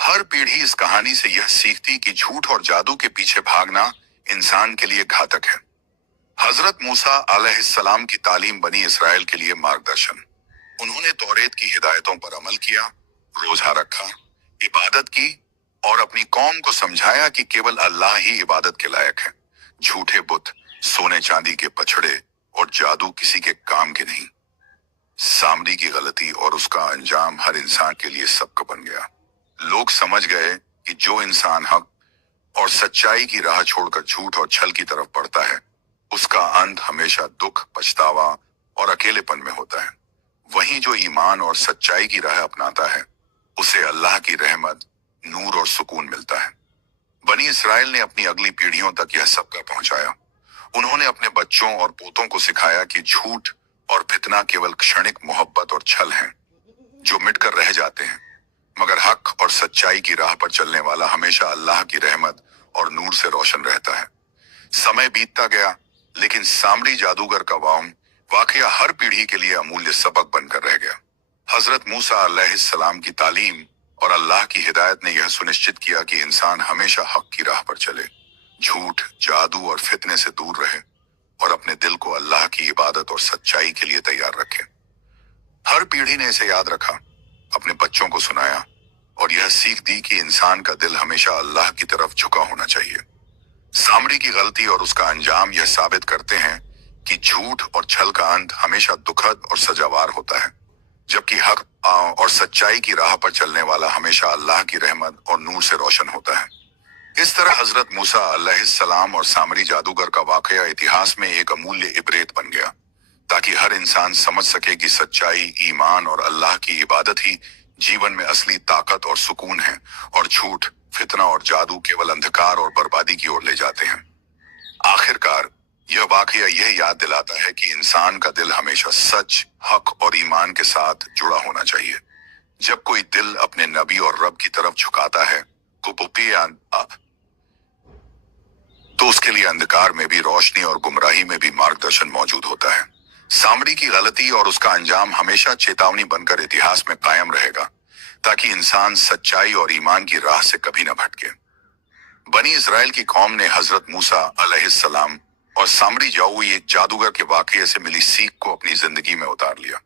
हर पीढ़ी इस कहानी से यह सीखती कि झूठ और जादू के पीछे भागना इंसान के लिए घातक है। हजरत मूसा अलैहिस्सलाम की तालीम बनी इस्राइल के लिए मार्गदर्शन। उन्होंने तौरेत की हिदायतों पर अमल किया, रोजा रखा, इबादत की और अपनी कौम को समझाया कि केवल अल्लाह ही इबादत के लायक है। झूठे बुत, सोने चांदी के पछड़े और जादू किसी के काम के नहीं। सामरी की गलती और उसका अंजाम हर इंसान के लिए सबक बन गया। लोग समझ गए कि जो इंसान हक और सच्चाई की राह छोड़कर झूठ और छल की तरफ बढ़ता है उसका अंत हमेशा दुख, पछतावा और अकेलेपन में होता है। वहीं जो ईमान और सच्चाई की राह अपनाता है उसे अल्लाह की रहमत, नूर और सुकून मिलता है। बनी इस्राइल ने अपनी अगली पीढ़ियों तक यह सबका पहुंचाया। उन्होंने अपने बच्चों और पोतों को सिखाया कि झूठ और फितना केवल क्षणिक मोहब्बत और छल हैं, जो मिटकर रह जाते हैं, मगर हक और सच्चाई की राह पर चलने वाला हमेशा अल्लाह की रहमत और नूर से रोशन रहता है। समय बीतता गया, लेकिन सामरी जादूगर का वाकया हर पीढ़ी के लिए अमूल्य सबक बनकर रह गया। हजरत मूसा अलैहिस्सलाम की तालीम और अल्लाह की हिदायत ने यह सुनिश्चित किया कि इंसान हमेशा हक की राह पर चले, झूठ, जादू और फितने से दूर रहे और अपने दिल को अल्लाह की इबादत और सच्चाई के लिए तैयार रखे। हर पीढ़ी ने इसे याद रखा, अपने बच्चों को सुनाया और यह सीख दी कि इंसान का दिल हमेशा अल्लाह की तरफ झुका होना चाहिए। सामरी की गलती और उसका अंजाम यह साबित करते हैं कि झूठ और छल का अंत हमेशा दुखद और सजावार होता है, जबकि हक और सच्चाई की राह पर चलने वाला हमेशा अल्लाह की रहमत और नूर से रोशन होता है। इस तरह हजरत मूसा अलैहिस्सलाम और सामरी जादूगर का वाकया इतिहास में एक अमूल्य इबरत बन गया, ताकि हर इंसान समझ सके कि सच्चाई, ईमान और अल्लाह की इबादत ही जीवन में असली ताकत और सुकून है, और झूठ, फितना और जादू केवल अंधकार और बर्बादी की ओर ले जाते हैं। आखिरकार यह वाकया यह याद दिलाता है कि इंसान का दिल हमेशा सच, हक और ईमान के साथ जुड़ा होना चाहिए। जब कोई दिल अपने नबी और रब की तरफ झुकाता है तो उसके लिए अंधकार में भी रोशनी और गुमराही में भी मार्गदर्शन मौजूद होता है। सामरी की गलती और उसका अंजाम हमेशा चेतावनी बनकर इतिहास में कायम रहेगा, ताकि इंसान सच्चाई और ईमान की राह से कभी न भटके। बनी इस्राएल की कौम ने हजरत मूसा अलैहिस्सलाम और सामरी एक जादूगर के वाकये से मिली सीख को अपनी जिंदगी में उतार लिया।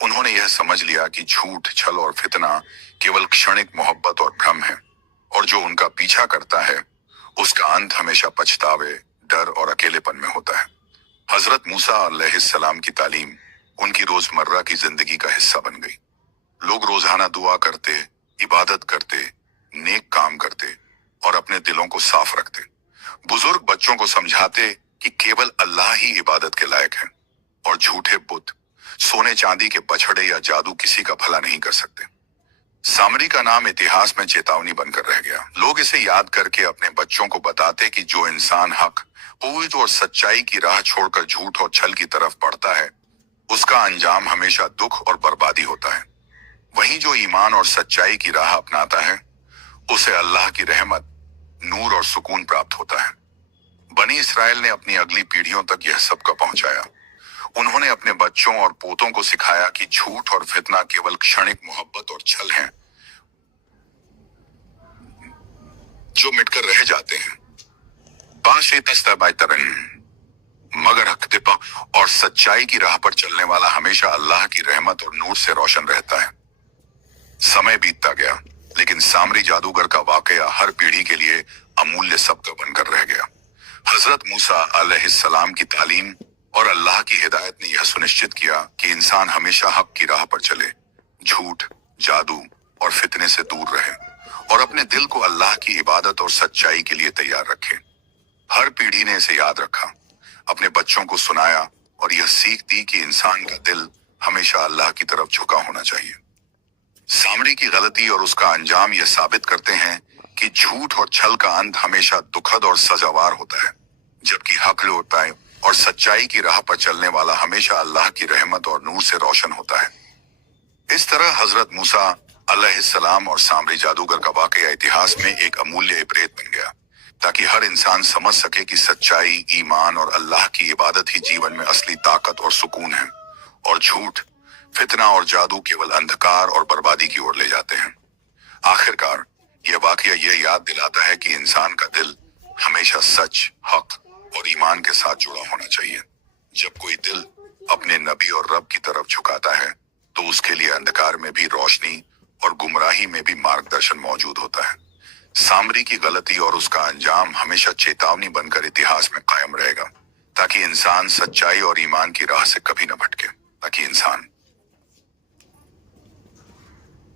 उन्होंने यह समझ लिया कि झूठ, छल और फितना केवल क्षणिक मोहब्बत और भ्रम है, और जो उनका पीछा करता है उसका अंत हमेशा पछतावे, डर और अकेलेपन में होता है। हजरत मूसा अलैहिस्सलाम की तालीम उनकी रोजमर्रा की जिंदगी का हिस्सा बन गई। लोग रोजाना दुआ करते, इबादत करते, नेक काम करते और अपने दिलों को साफ रखते। बुजुर्ग बच्चों को समझाते कि केवल अल्लाह ही इबादत के लायक है, और झूठे बुत, सोने चांदी के बछड़े या जादू किसी का भला नहीं कर सकते। सामरी का नाम इतिहास में चेतावनी बनकर रह गया। लोग इसे याद करके अपने बच्चों को बताते कि जो इंसान हक, उम्मीद और सच्चाई की राह छोड़कर झूठ और छल की तरफ बढ़ता है, उसका अंजाम हमेशा दुख और बर्बादी होता है। वहीं जो ईमान और सच्चाई की राह अपनाता है, उसे अल्लाह की रहमत, नूर और सुकून प्राप्त होता है। बनी इस्राएल ने अपनी अगली पीढ़ियों तक यह सबका पहुंचाया। उन्होंने अपने बच्चों और पोतों को सिखाया कि झूठ और फितना केवल क्षणिक मोहब्बत और छल हैं, जो मिटकर रह जाते हैं। मगर हक और सच्चाई की राह पर चलने वाला हमेशा अल्लाह की रहमत और नूर से रोशन रहता है। समय बीतता गया, लेकिन सामरी जादूगर का वाकया हर पीढ़ी के लिए अमूल्य सबक बनकर रह गया। हजरत मूसा अलैहिस्सलाम की तालीम और अल्लाह की हिदायत ने यह सुनिश्चित किया कि इंसान हमेशा हक की राह पर चले, झूठ, जादू और फितने से दूर रहे, और अपने दिल को अल्लाह की इबादत और सच्चाई के लिए तैयार रखे। हर पीढ़ी ने इसे याद रखा, अपने बच्चों को सुनाया और यह सीख दी कि इंसान का दिल हमेशा अल्लाह की तरफ झुका होना चाहिए। सामरी की गलती और उसका अंजाम यह साबित करते हैं कि झूठ और छल का अंत हमेशा दुखद और सजावार होता है, जबकि हक लौटता है और सच्चाई की राह पर चलने वाला हमेशा अल्लाह की रहमत और नूर से रोशन होता है। इस तरह हजरत मूसा अलैहिस्सलाम और सामरी जादूगर का वाकया इतिहास में एक अमूल्य इबरत बन गया, ताकि हर इंसान समझ सके कि सच्चाई, ईमान और अल्लाह की इबादत ही जीवन में असली ताकत और सुकून है, और झूठ, फितना और जादू केवल अंधकार और बर्बादी की ओर ले जाते हैं। आखिरकार यह वाकया यह याद दिलाता है कि इंसान का दिल हमेशा सच, हक और ईमान के साथ जुड़ा होना चाहिए। जब कोई दिल अपने नबी और रब की तरफ झुकाता है, तो उसके लिए अंधकार में भी रोशनी और गुमराही में भी मार्गदर्शन मौजूद होता है। सामरी की गलती और उसका अंजाम हमेशा चेतावनी बनकर इतिहास में कायम रहेगा, ताकि इंसान सच्चाई और ईमान की राह से कभी न भटके, ताकि इंसान